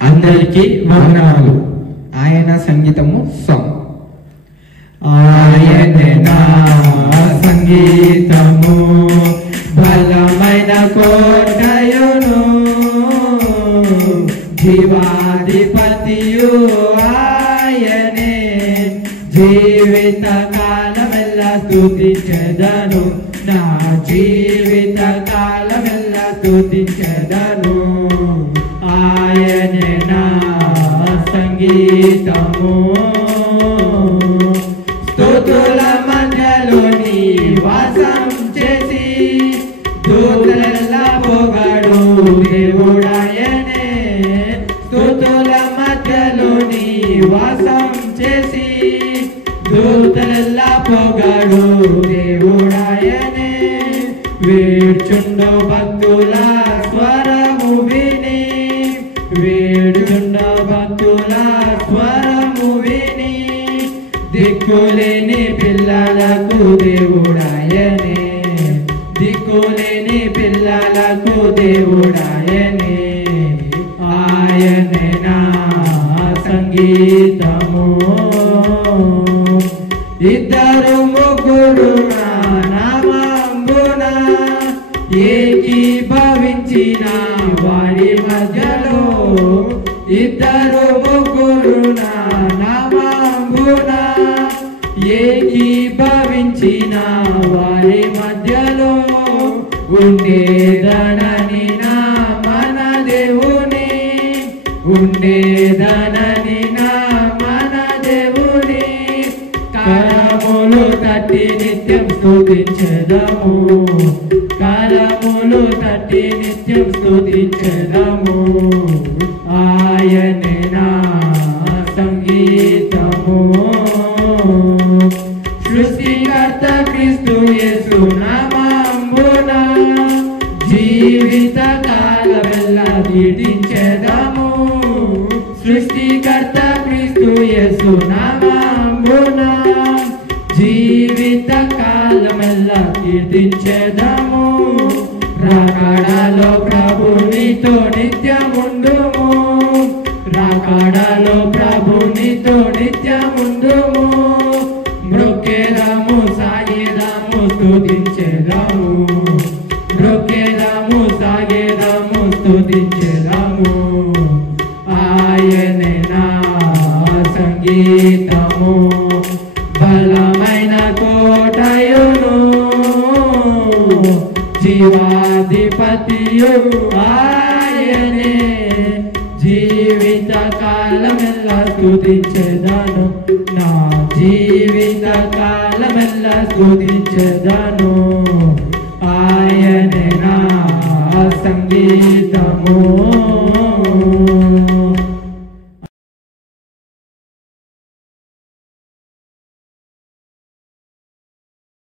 అందరికీ వందనాలు. ఆయన సంగీతము సాంగ్. ఆయనే నా సంగీతము బలమైన కోటయును, జీవాధిపతియు ఆయనే, జీవిత కాలమెల్లా స్తుతించెదను, నా జీవిత కాలమెల్లా స్తుతించెదను. ఆయనే నా సంగీతము, స్తుతుల మధ్యలో నివాసం చేసి దూతలెల్లా పొగడు దేవుడాయనే, స్తుతుల మధ్యలో నివాసం చేసి దూతలెల్లా పొగడు దేవుడాయనే. వేడ్చుండో భక్తుల స్వరము విని, వేడుచుండో భక్తుల స్వరము విని, దిక్కులేని పిల్లలకు దేవుడాయనే, దిక్కులేని పిల్లలకు దేవుడాయనే. ఆయనే నా సంగీతము, ఇద్దరు ముగ్గురు నా నామమున ఏకీభవించిన వారి మధ్యలో, ఇద్దరు ముగ్గురు నా నామమున ఏకీభవించిన వారి మధ్యలో, ఉండేదనని నా మన దేవుని, ఉండేదనని నా మన దేవుని, కరములు తట్టి నిత్యం స్తుతించెదము, కరములు తట్టి నిత్యం స్తుతించెదము. ఆయనే నా సంగీతము, సృష్టికర్త క్రీస్తు యేసు నామమున జీవిత కాలమెల్లా కీర్తించెదము, సృష్టికర్త క్రీస్తు యేసు నామమున జీవిత కాలమెల్లా కీర్తించెదము. రాకడలో ప్రభునితో నిత్యముందుము, రాకడలో ప్రభునితో నిత్యముందుము, మృక్కెదము సాగేదము స్తుతించెదము, మృక్కెదము సాగేదము స్తుతించెదము. ఆయనే నా సంగీతము బలమైన కోటయును, జీవాధిపతియు ఆయనే, జీవిత కాలమెల్లా స్తుతించెదను, నా జీవిత కాలమెల్లా స్తుతించెదను. ఆయనే నా సంగీతము.